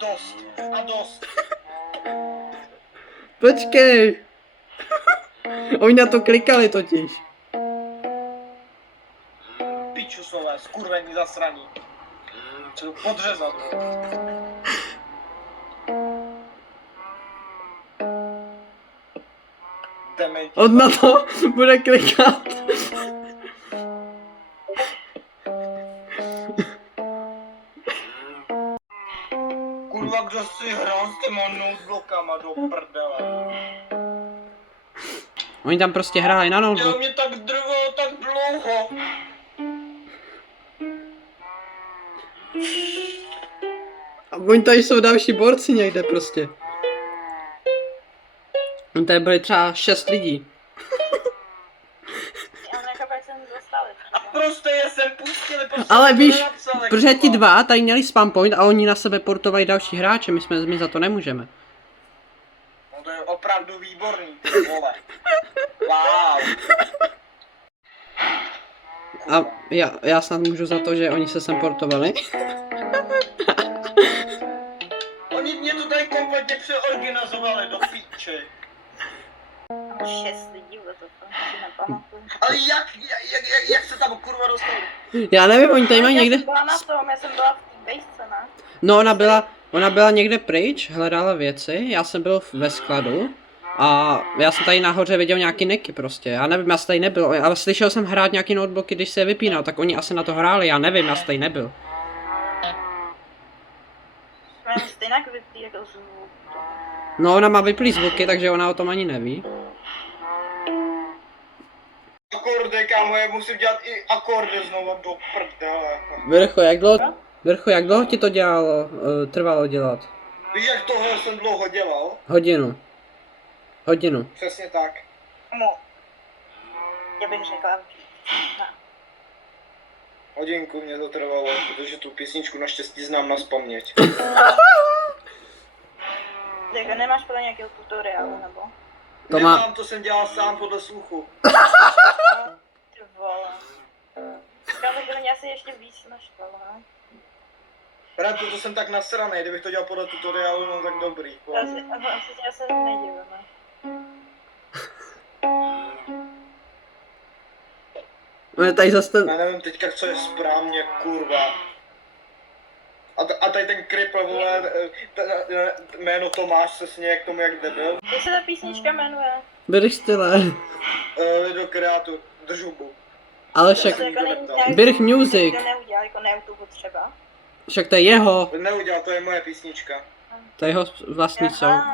dost. A dost. Počkej. Oni na to klikali totiž. Pičusové, skurvení zasraní. Chci to podřezat. Dementi. On na to bude klikat. Kurva, kdo si hrál s těma notebookama do prdele. Oni tam prostě hráli na notebook. Dělal mě tak drvo, tak dlouho. A oni tady jsou další borci někde prostě. On tady byli třeba 6 lidí. A prostě je sem pustili, prostě Ale víš, nenapsali, protože ti kurva. dva tady měli spam point a oni na sebe portovali další hráče, my za to nemůžeme. No to je opravdu výborný, ty vole. Wow. A já snad můžu za to, že oni se sem portovali. Oni mě to tady kompletně přeorganizovali do píči. 6 lidí, to si nepamatuju. Ale jak se tam kurva dostali? Já nevím, oni tady mají někde... Já jsem byla na tom, já jsem byla v té bejsce, ne? No ona byla někde pryč, hledala věci, já jsem byl ve skladu. A já jsem tady nahoře viděl nějaký neky prostě, já nevím, já jsem tady nebyl, ale slyšel jsem hrát nějaký notebooky, když se je vypínal, tak oni asi na to hráli, já nevím, já jsem tady nebyl. Mám stejně vyplý jako zvuk. No ona má vyplý zvuky, takže ona o tom ani neví. Akordy, kámo, já musím dělat i akordy znovu do prdele. Vircho, jak dlouho ti to trvalo dělat? Víš, jak tohle jsem dlouho dělal? Hodinu. Přesně tak. Já bych řekla, ne. Hodinku mě to trvalo, protože tu písničku naštěstí znám nazpaměť. Takže nemáš podle nějakého tutoriálu, nebo? Nemám, to jsem dělal sám podle sluchu. Ty vole. Já bych byl asi ještě víc naštval, ne? Rád, to jsem tak nasranej, kdybych to dělal podle tutoriálu, no tak dobrý. Já se nedivím, ne? No tady zase ten... Já nevím teďka, co je správně, kurva. A tady ten kripl, vole, jméno Tomáš se směje k tomu, jak debil. Jak se ta písnička jmenuje? Birch Style. Do kreátu, držubu. Ale však... Birch Music. To neudělal, jako na YouTube třeba. Však to je jeho. Neudělal, to je moje písnička. To je jeho vlastní song.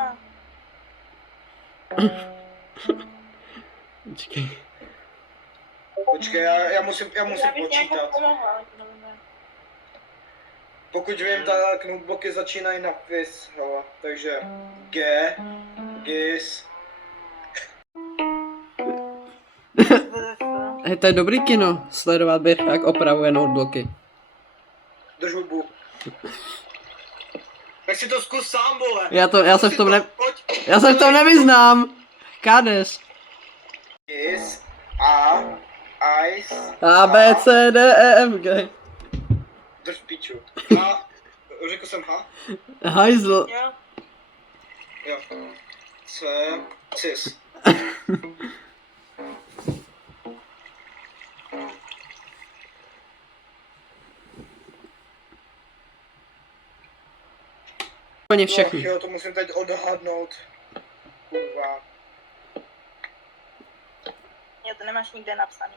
Počkej, já musím počítat. Pokud vím, tak notebooky začínají na quiz, hele, takže GIS. To je dobrý kino, sledovat Birch, jak opravuje notebooky. Drž hubu. Tak si to zkus sám, vole. Já se v tom nevyznám. Kades. GIS, ICE, A, B, C, D, E, F, G. Drž piču. Řekl jsem H? Hajzl. Jo. CIS. Úplně všechny. Jo, to musím teď odhadnout. Kurva. Jo, to nemáš nikde napsaný.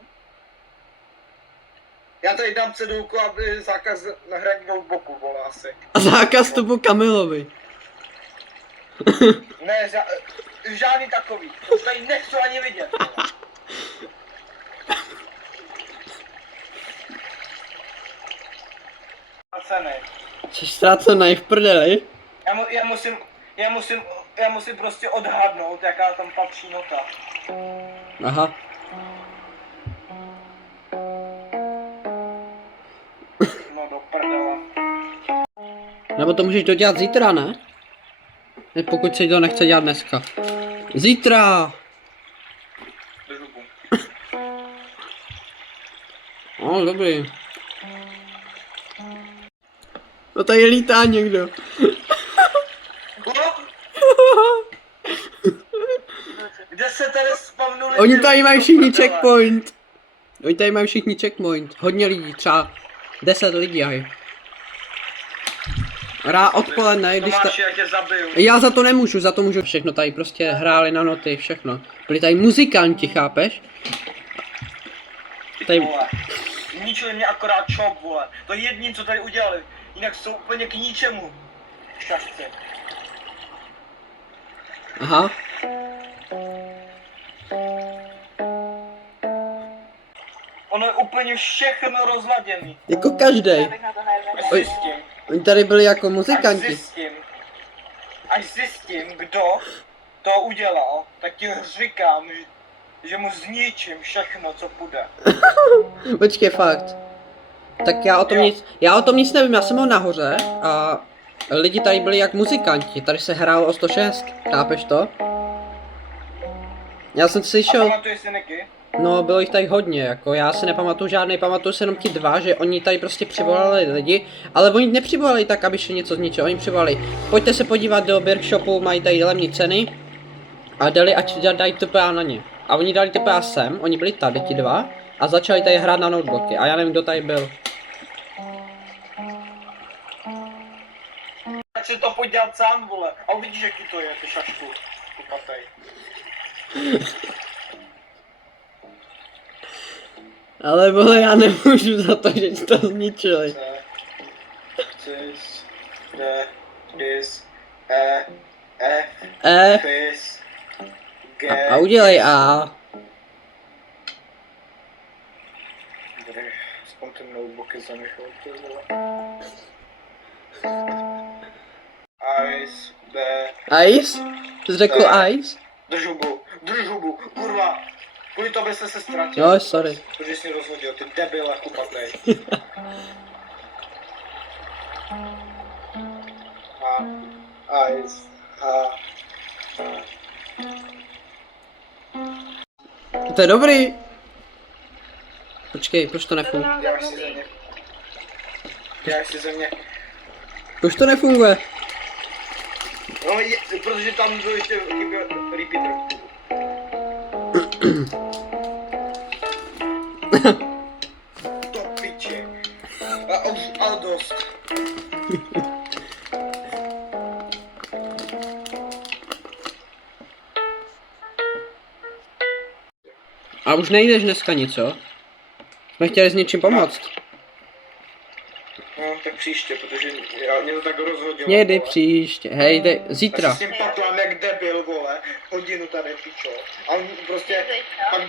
Já tady dám cedulku, aby zákaz nahraní notebooku, vole, asi. A zákaz vstupu Kamilovi. Ne, žádný takový. To už tady nechci ani vidět. Ztracený. Jsi ztracený v prdeli? Já musím prostě odhadnout, jaká tam patří nota. Aha. No do prdele. Nebo to můžeš dodělat zítra, ne? Pokud si to nechce dělat dneska. Zítra! No, dobrý. No tady lítá někdo. Oni tady mají všichni checkpoint. Oni tady mají všichni checkpoint. Hodně lidí, třeba 10 lidí aj. Odpoledne, když ta... Tomáši, já tě zabiju. Já za to nemůžu, za to můžu všechno tady prostě hráli na noty, všechno. Byli tady muzikanti, chápeš? Tady... Vole. Zničili mě akorát čop, vole. To je jediné, co tady udělali. Jinak jsou úplně k ničemu. Šťastně. Aha. Ono je úplně všechno rozladěný. Jako každej. Já bych na to nevěděla. Až Oj. zjistím. Oni tady byli jako Až muzikanti. zjistím. Až zjistím, kdo to udělal, tak ti říkám, že mu zničím všechno, co půjde. Počkej, fakt. Tak já o tom nic nevím, já jsem byl nahoře a lidi tady byli jak muzikanti, tady se hrálo o 106, chápeš to? Já jsem A slyšel, pamatuješ si Niky? no bylo jich tady hodně, jako já si nepamatuju žádnej, pamatuju si jenom ti dva, že oni tady prostě přivolali lidi, ale oni nepřivolali tak, aby šli něco zničit, oni přivolali, pojďte se podívat do workshopu, mají tady levné ceny a dali, ať dají TPA na ně. A oni dali TPA sem, oni byli tady ti dva a začali tady hrát na notebooky a já nevím, kdo tady byl. Tak si to pojď dělat sám, vole. A uvidíš, jaký to je, ty šašku. Kupatej. Ale vole, já nemůžu za to, že ti to zničili. Cis, D, dis, E, F, fis, G. A udělej A. Aspoň ten notebook je zanechal, ty vole. Ice, B. Ice? Jsi řekl Ice? Drž hubu, kurva. Kvůli tobě jste se ztratil. Jo, sorry. Protože jsi mě rozhodil, ty debile kupatej. Ice, To je dobrý. Počkej, proč to nefunguje? Děláš si země. Děláš si země. Proč to nefunguje? No, protože tam byl ještě chyběl repeater. To piči. A dost. A už nejdeš dneska nic, co? Jsme chtěli s něčím pomoct. No, tak příště, protože mě to tak rozhodilo. Někdy příště, hej, zítra. Já si s tím patlám jak debil, vole. Hodinu tady, pičo. A on prostě... Pak...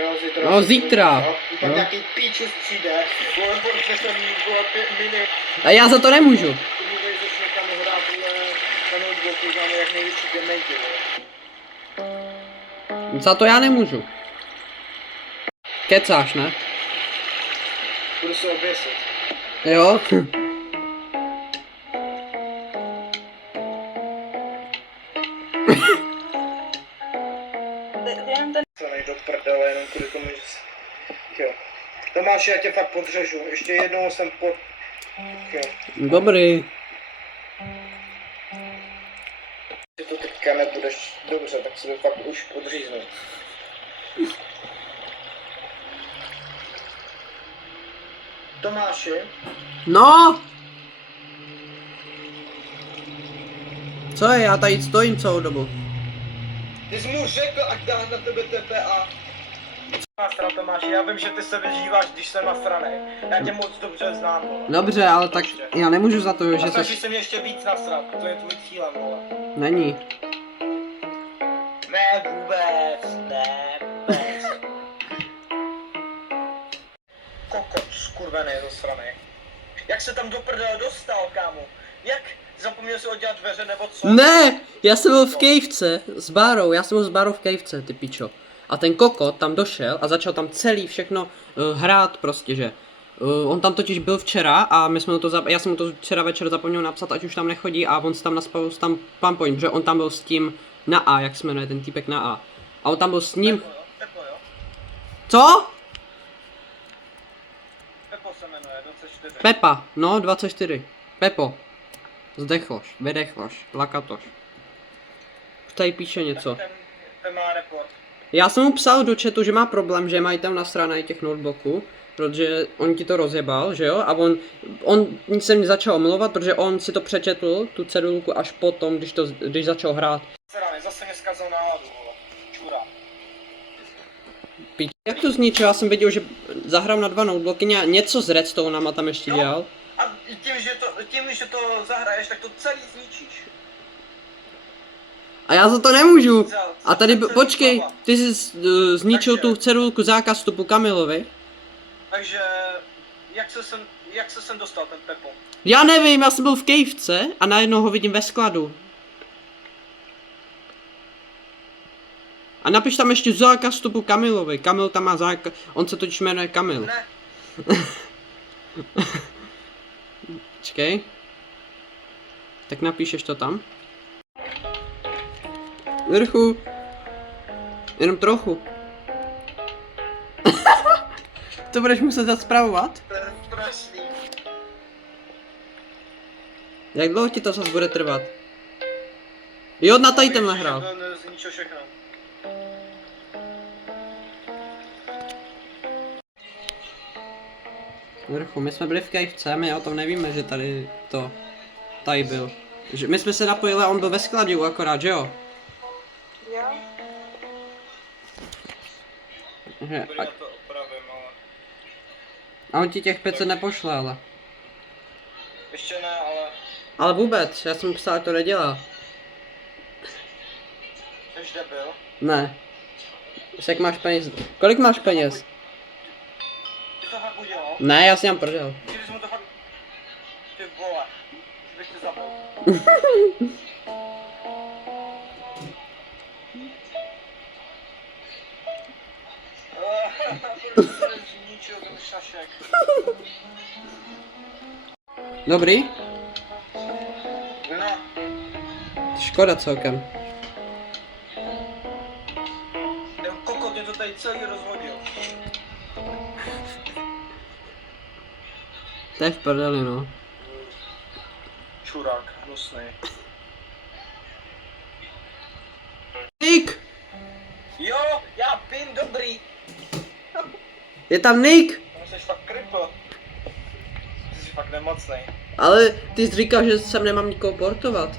Jo, zítra. No, zítra. No, pak No. nějaký píčus přijde. Vole, protože jsem, vole, mini... A já za to nemůžu. Když tady začne tam hrát, vole, na notebooku, tam jak největší dementi, vole. Za to já nemůžu. Kecáš, ne? Budu se oběsit. Jo? Jenom ten To nejde do prdele, jenom kvůli tomu, že jsi... Jo. Tomáši, já tě fakt podřežu. Ještě jednou jsem pod... Jo. Dobrý. Ty to teďka nebudeš dobře, tak si to fakt už podříznu. Tomáši, No! Co je, já tady stojím celou dobu. ty jsi mu řekl, ať dá na tebe TPA. Nastra, Tomáši, já vím, že ty se vyžíváš, když jsem nasranej. Já tě moc dobře znám, vole. Dobře, ale tak já nemůžu za to, A že snažíš se... se mě ještě víc nasrat, to je tvůj cílem, vole. Není. Ne vůbec, ne vůbec. Kokot, skurvený, zasranej. Jak se tam do prdele dostal, kámo? Jak? Zapomněl si oddělat dveře nebo co? Ne! Já jsem byl v kejvce s Bárou, já jsem byl s Bárou v kejvce, ty pičo. A ten kokot tam došel a začal tam celý všechno hrát prostě, že. On tam totiž byl včera a my jsme to já jsem mu to včera večer zapomněl napsat, ať už tam nechodí a on si tam naspal tam pump point, že on tam byl s tím na A, jak se jmenuje ten týpek na A. A on tam byl s ním. Pepo, jo? Co? Pepo se jmenuje, 24. Pepa, no 24. Pepo. Zdechloš, vydechloš, lakatoš. Už tady píše něco. Ten ten má report. Já jsem mu psal do chatu, že má problém, že mají tam nasrané těch notebooků, protože on ti to rozjebal, že jo? A on se mi začal omlouvat, protože on si to přečetl, tu cedulku, až potom, když začal hrát. Sraný, zase mě zkazil náladu, vole. Čura. Píč, jak to zničil? Já jsem viděl, že zahrám na 2 notebooky, něco s redstoneama tam ještě Jo. dělal. A tím, že to zahraješ, tak to celý zničíš. A já za to nemůžu. A tady, Celý počkej, slova. ty jsi zničil Takže- tu cedulku zákaz vstupu Kamilovi. Takže, jak se sem dostal ten Pepo? Já nevím, já jsem byl v kejvce a najednou ho vidím ve skladu. A napiš tam ještě zákaz vstupu Kamilovi. Kamil tam má zákaz, on se totiž jmenuje Kamil. Ne, Počkej. Tak napíšeš to tam. Vrchu. Jenom trochu. To budeš muset dát zpravovat? to je strašný. Jak dlouho ti to zase bude trvat? Jo, na tady tenhle Víš, hrál. že to zničil všechno. Vrchu, my jsme byli v kejvce, my o tom nevíme, že tady byl. Že my jsme se napojili a on byl ve skladu akorát, že jo? Jo? Že, Dobrý, já to opravím, ale... a on ti těch 500 nepošle, ale. Ještě ne, ale... Ale vůbec, já jsem mu psal, že to nedělá. Jsi debil. Ne. Jak máš peněz? Kolik máš peněz? Ty to fakt udělal? Ne, já si mám prdel. Ty bys mu to fakt... Ty vole. Bych tě zabil. Proč jsi zničil ten šašek? Dobrý? No, Škoda celkem. ten kokot mě to tady celý rozhodil. To je v prdeli, no. Čurák, hnusnej. Nick! Jo, já pin, dobrý. Je tam Nick! No, jsi fakt kripl. Ty jsi fakt nemocnej. Ale ty jsi říkal, že sem nemám nikoho portovat.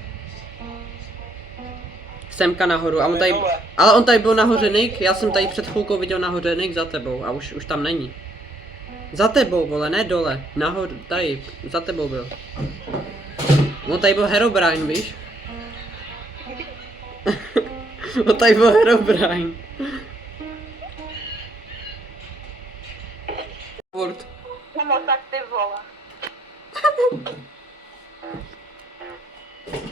Semka nahoru, a on tady, ale on tady byl nahoře Nick, já jsem tady před chvilkou viděl nahoře Nick za tebou a už tam není. Za tebou, vole, ne dole, nahoru, tady, za tebou byl. On tady byl Herobrine, víš? On tady byl Herobrine. Furt. No tak ty vole.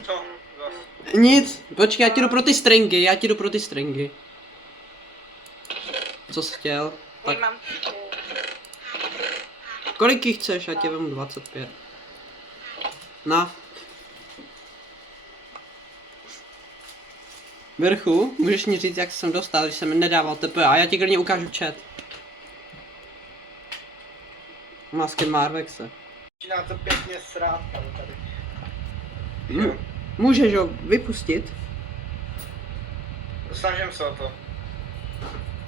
Co? Zas. Nic, počkej, já ti jdu pro ty stringy, Co jsi chtěl? Tak, Nemám kolik jich chceš, já tě vemu 25. Na. Vrchu, můžeš mi říct, jak jsem dostal, když jsem nedával TP a já ti klidně ukážu chat. Masky Marvexe. Začíná to pěkně srát, tady. Můžeš ho vypustit, Snažím se o to.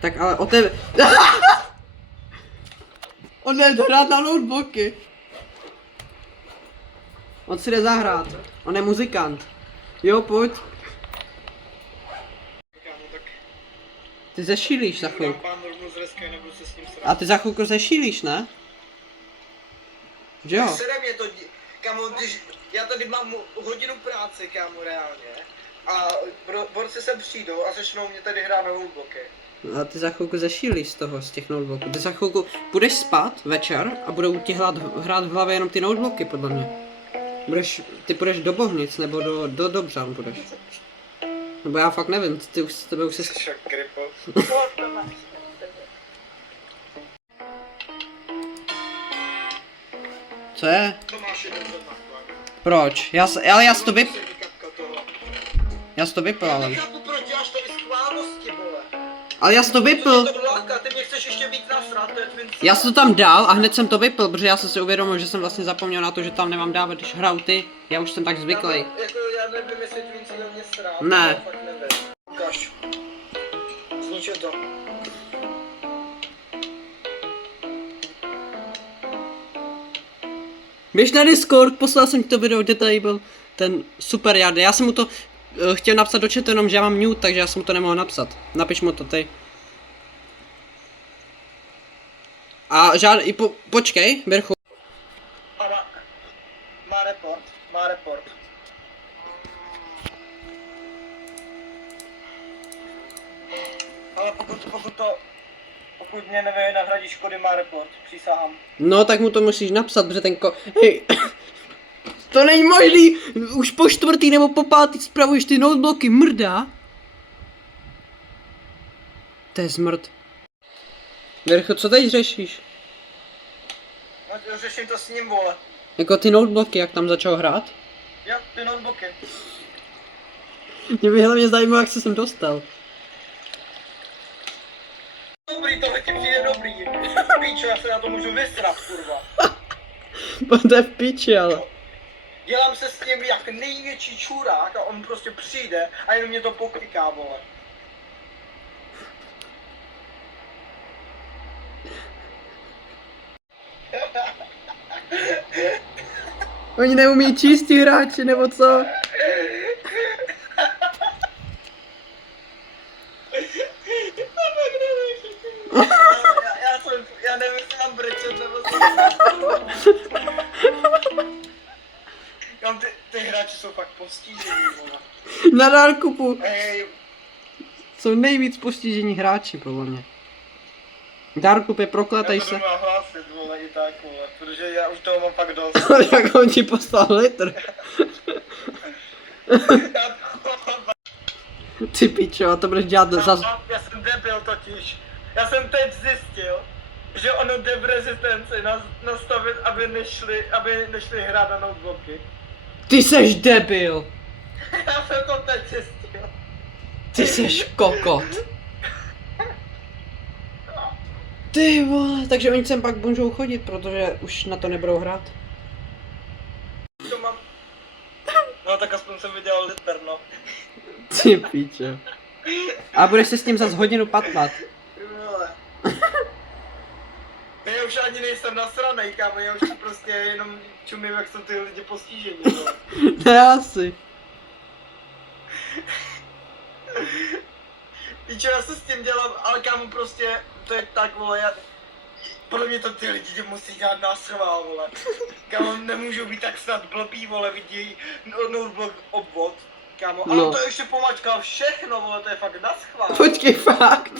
tak ale o tebe... On jde hrát na notebooky. On si jde zahrát. On je muzikant. Jo, pojď. Kámo, tak... Ty zešílíš za Dám chvilku. pán normu z Reska, nebudu se s ním srát. A ty za chvilku zešílíš, ne? Že jo? Sere mě to, kámo, když... Já tady mám hodinu práce, kámo, reálně. A borci sem přijdou a začnou mě tady hrát na notebooky. A ty za chvilku zešílíš z těch notebooků. Ty za chvilku půjdeš spát večer a budou ti hrát v hlavě jenom ty notebooky, podle mě. Ty půjdeš do Bohnic, nebo do Dobřan půjdeš. Nebo já fakt nevím, ty už s tebe už se... Jsi jak kripl. to máš. Co je? To máš jeden za takhle. Proč? Ale já si to vypl, ale... Nechápu, proč děláš tady schválnosti, vole. Ale já si to Co vypl. tě to láká, ty mě chceš ještě víc nasrát, to je Twin Cities. Já jsem to tam dal a hned jsem to vypl, protože já jsem si uvědomil, že jsem vlastně zapomněl na to, že tam nemám dávat, když hraju ty. Já už jsem tak zvyklý. Jako já nevím, jestli Twin Cities mě srát. Ne. Já fakt nevím. Ukaž. píčo to. Běž na Discord, poslal jsem ti to video, kde tady byl ten super Jarda. Já jsem mu to chtěl napsat do chatu, jenom že já mám mute, takže já jsem mu to nemohl napsat. Napiš mu to tady. A žád, počkej, Birchu. A má report, má report. Ale pokud mě nahradí škody, má report, přísahám. No, tak mu to musíš napsat, protože ten Hej, to není možný! Už po čtvrtý nebo po pátý spravuješ ty notebooky, mrdá? To je zmrt. Birchu, co teď řešíš? No, řeším to s ním, vole. Jako ty notebooky, jak tam začal hrát? Jo, ty notebooky. Mě by hlavně zajímalo, jak se sem dostal. Dobrý, tohle ti přijde dobrý. Píčo, já se na to můžu vysrat, kurva. To je v píči, ale. Dělám se s ním jak největší čurák a on prostě přijde a jenom mě to pokliká, vole. Oni neumí číst ti hráči, nebo co? Já nevím, jestli mám brečet, nebo Kam ty hráči jsou fakt postižení, vole. Na Darkupu Hej, jsou nejvíc postižení hráči, podle mě. Darkup je prokletej já to se. budu hlásit, vole, i tak, vole, protože já už toho mám fakt dost. Jak on ti poslal litr. Ty pičo, to budeš dělat zas... Já jsem debil totiž. Já jsem teď zjistil, že ono jde v rezistenci nastavit, aby nešli hrát na notebooky. Ty seš debil! Já jsem to teď zjistil. Ty seš kokot! Ty vole, takže oni sem pak můžou chodit, protože už na to nebudou hrát. To mám. No tak aspoň jsem vydělal liter, no. Ty pičo. A budeš se s ním zas hodinu patlat. Vole. Já už ani nejsem nasranej, kámo, já už prostě jenom čumím, jak jsou ty lidi postižení, vole. Ne asi. Víš, já se s tím dělám, ale kámo, prostě, to je tak, vole, podle mě to ty lidi musí dělat nástrvál, vole. Kámo, nemůžou být tak snad blbý, vole, vidějí notebook obvod, kámo, ale No. to ještě pomačkal všechno, vole, to je fakt naschvál. Počkej, fakt.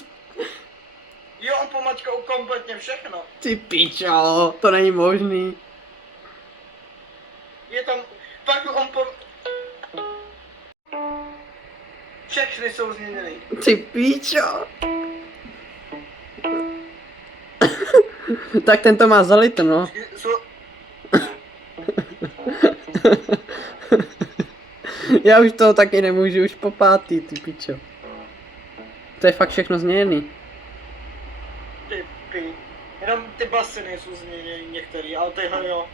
Jo, on pomačkal kompletně všechno. Ty pičo, to není možný. Je tam, pak všechny jsou změněny. Ty pičo. Tak ten to má za litr, no. Já už toho taky nemůžu, už po pátý, ty pičo. To je fakt všechno změněný. Ty pi. Jenom ty basy nejsou změněny některý, ale tyhle jo.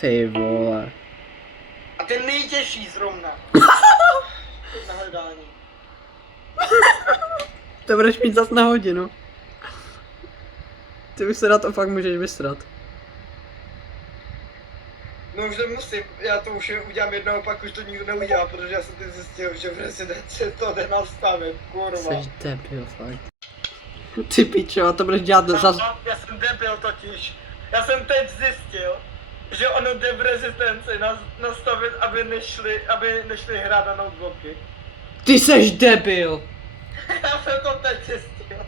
Ty vole. A ten nejtěžší zrovna. Na hledání. To budeš mít zas na hodinu. Ty už se na to fakt můžeš vysrat. No už nemusím, já to už udělám jednou, pak už to nikdo neudělá, protože já jsem teď zjistil, že v rezidenci to jde nastavit, kurva. Jsi debil, fakt. Ty pičo, to budeš dělat zas... Já jsem debil totiž. Já jsem teď zjistil, že ono jde v rezidenci nastavit, aby nešli hrát na notebooky. Ty seš debil! Já jsem to teď zjistil.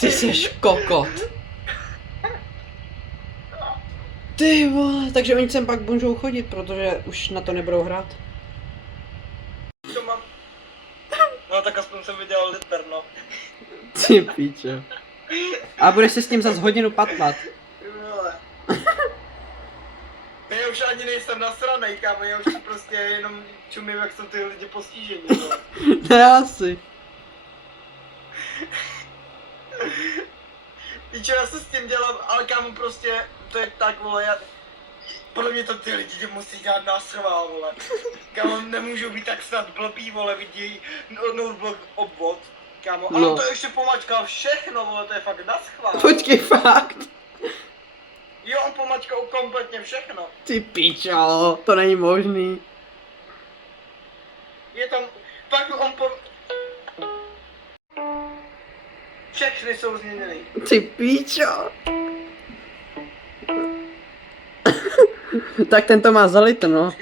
Ty seš kokot! Ty vole, takže oni sem pak můžou chodit, protože už na to nebudou hrát. To mám. No tak aspoň jsem vydělal liter, no. Ty pičo. A budeš se s ním zas hodinu patlat. Vole. Já už ani nejsem nasranej, kámo, já už prostě jenom čumím, jak jsou ty lidi postižení, vole. Ne asi. Víš, já se s tím dělám, ale kámo, prostě, to je tak, vole, podle mě to ty lidi musí dělat nástrvál, vole. Kámo, nemůžou být tak snad blbý, vole, vidějí notebook obvod, Kámo, No. ale to ještě pomačkal všechno, vole, to je fakt naschvál. Počkej, fakt. Jo, on pomačkal kompletně všechno. Ty pičo, to není možný. Je tam, pak on všechny jsou změněny. Ty pičo. Tak ten to má zalit, no.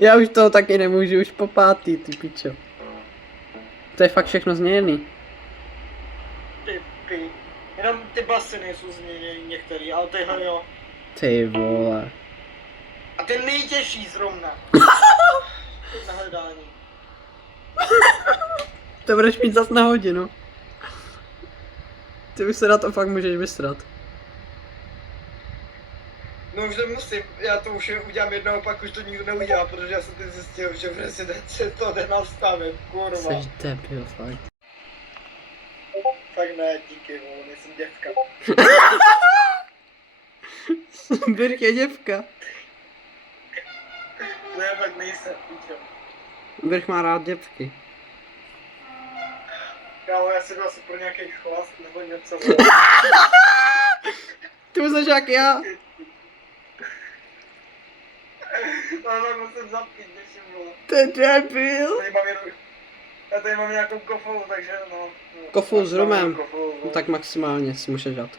Já už toho taky nemůžu, už po pátý, ty pičo. To je fakt všechno změněný. Ty pi. Jenom ty basy nejsou změněny některý, ale tyhle jo. Ty vole. A ten nejtěžší zrovna. Na hledání. To budeš mít zas na hodinu. Ty už se na to fakt můžeš vysrat. No už nemusím, já to už udělám jednou, pak už to nikdo neudělá, protože já jsem teď zjistil, že v rezidenci to jde nastavit, kurva. Jsi debil, fakt. Fakt ne, díky, vole, nejsem děvka. Birch je děvka. Ne, fakt nejsem, píčo. Birch má rád děvky. Kámo, já si byl asi pro nějaký chlast nebo něco, vole. Ty musíš jak já. No, tak musím zapít, neším, vole. To je debil. Tady mám jenom, já tady mám nějakou kofolu, takže no. Kofolu s rumem. Kofolu, No tak maximálně si můžeš dát.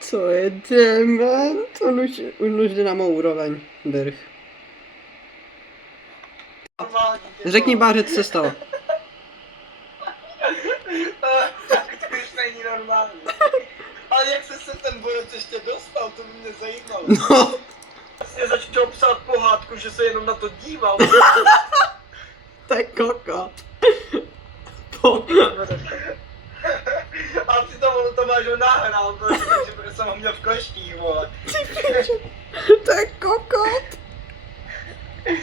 Co je dement? On už jde na mou úroveň, Birch. Normální, ty Řekni vole. Báře, co se stalo. To už není normální. Ale jak se ten bojec ještě dostal, to by mě zajímalo. No. Vlastně začal psát pohádku, že se jenom na to díval. To je koko. A přitom on to máš ho nahrál, protože jsem ho měl v kleštích, vole. To je kokot.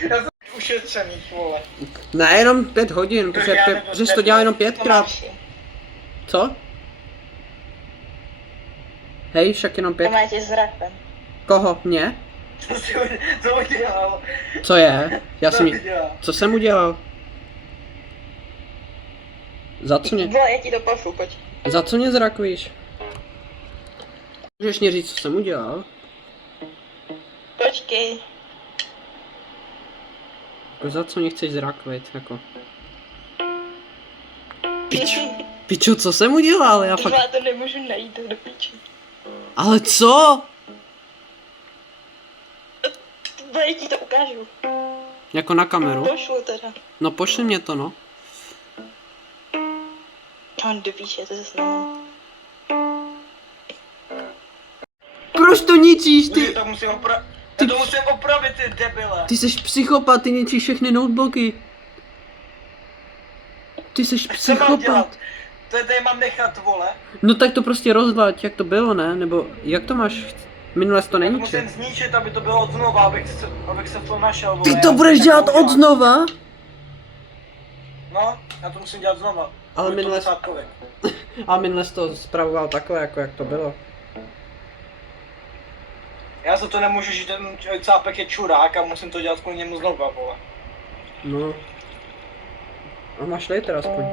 Já jsem ušetřený, vole. Ne, jenom 5 hodin, protože, Já nebo protože jsi to dělal jenom 5krát. Tomáši, Co? Hej, však jenom 5. Tomáš je zrakem. Koho? Mě? Co udělal? Co je? Já jsem... udělal? Co jsem udělal? Za co mě? Vole, já ti to pošlu, pojď. Za co mě zrakvíš? Můžeš mě říct, co jsem udělal? Počkej. Jako za co mě chceš zrakvit, jako? Pičo, co jsem udělal? Já fakt... Já to nemůžu najít, to do píči. Ale co? Vole, já ti to ukážu. Jako na kameru? Pošlu teda. No pošli mě to, no. On do píče, to se snadno. Proč to ničíš, Já ty? to musím opravit. Já to musím opravit, ty debile. Ty jsi psychopat, ty ničíš všechny notebooky. Ty jsi Co mám psychopat. dělat? To je tady mám nechat, vole. No tak to prostě rozvaď, jak to bylo, ne? Nebo jak to máš? Minule jsi to Já to není musím zničit, aby to bylo od znova, abych se v tom našel, vole. Ty Já to budeš tak dělat udělám. od znova? No, já to musím dělat znova. Ale Kvůli minule- tomu Sátkovi. A minule jsi to spravoval takhle, jako jak to bylo. Já za to nemůžu, že ten cápek je čurák a musím to dělat kvůli němu znova, vole. No. A máš lejter aspoň.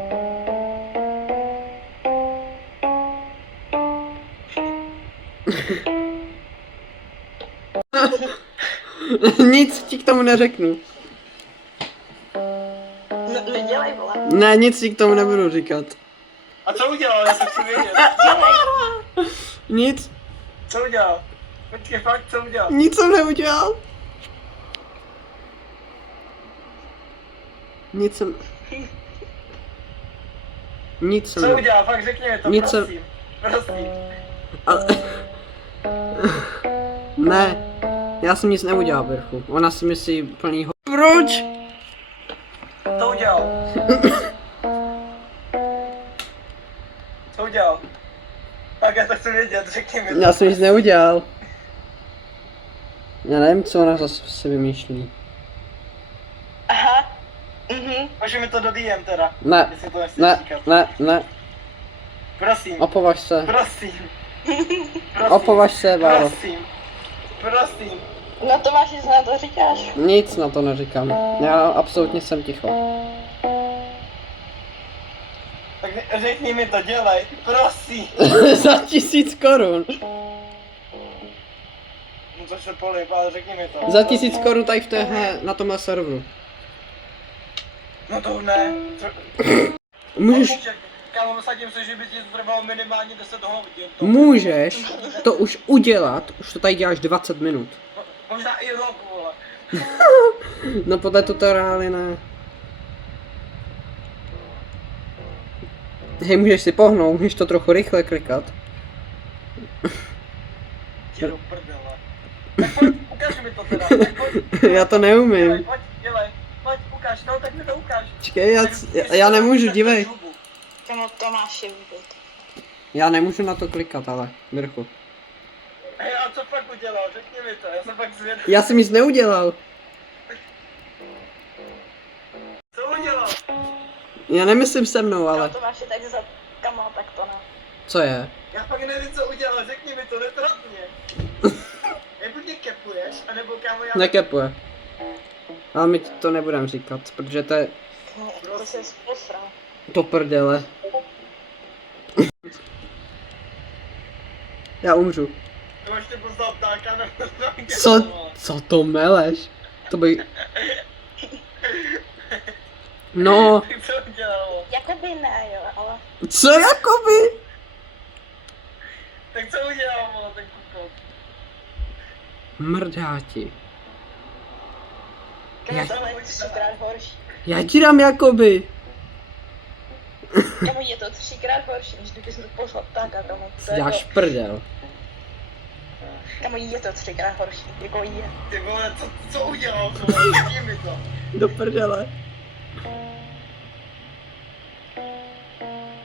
Nic ti k tomu neřeknu. No, nedělej, vole. Ne, nic ti k tomu nebudu říkat. A co udělal? Já to chci vědět. Dělej. Nic, Co udělal? Počkej, fakt, co udělal? nic jsem neudělal. Nic jsem... Nic jsem... Co udělal? Fakt řekni mi to, Nic jsem- prosím. Prosím. Ale... Ne, já jsem nic neudělal, Birchu. Ona si myslí plný ho... Proč? Co udělal? Co udělal? Tak já to chci vědět, řekni mi to. Já jsem nic neudělal. Já nevím, co ona zase si vymýšlí. Aha. Mhm. Pošli mi to do DM teda. Ne, Jestli to nechci ne, říkat. ne. Prosím. Opovaž se. Prosím. Prosím. Opovaž se, Báro. Prosím. Prosím. No Tomáši, co na to říkáš? Nic na to neříkám. Já absolutně jsem ticho. Tak řekni mi to, dělej, prosím. Za 1000 korun. No to se polip, ale řekni mi to. Za 1000 korun tady v téhle, na tomhle serveru. No to ne. Můžeš, Kámo, sadím se, že by ti to trvalo minimálně 10 hodin. můžeš to už udělat, už to tady děláš 20 minut. Možná i rok, vole. No podle tutoriály ne. Hej, můžeš si pohnout, můžeš to trochu rychle klikat. Jdi do prdele. Tak pojď, ukáž mi to teda. Tak pojď, Já to dělej, neumím. dělej. Pojď, ukáž, no tak mi to ukáž. Počkej, já nemůžu, dívej. Kámo, Tomáši vůbec. Já nemůžu na to klikat, ale vrchu. Hej, a co fakt udělal? Řekni mi to, já jsem fakt zvědavý. Já jsem nic neudělal. Co udělal? Já nemyslím se mnou, Ale ale Tomáši, tak za... Kámo, tak to ne. co je? Já fakt nevím, co udělal, řekni mi to, netrap mě. Nebo mě kepuješ, anebo kámo já... Nekepuje. Ale my to nebudeme říkat, protože to je To se posral. to prdele. Já umřu. To ještě poznal ptáka, ne? Co to meleš? To by... No, Tak co udělal? Jakoby ne, jo, ale... co jakoby? Tak co udělal, vole, ten kukot? Mrdáti. Kámo, tohle je 3krát horší. Já ti dám jakoby. Kámo, je to 3krát horší, než kdybys mi poslal ptáka, kámo. To je Dáš prdel. Kámo, je to 3krát horší, jako je. Ty vole, co udělal, vole, řekni mi to. Do prdele.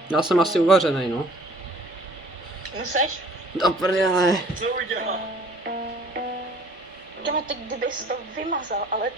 Já jsem asi uvařenej, no. No seš? Do prdele. Co udělal? Kámo, tak kdybys to vymazal, ale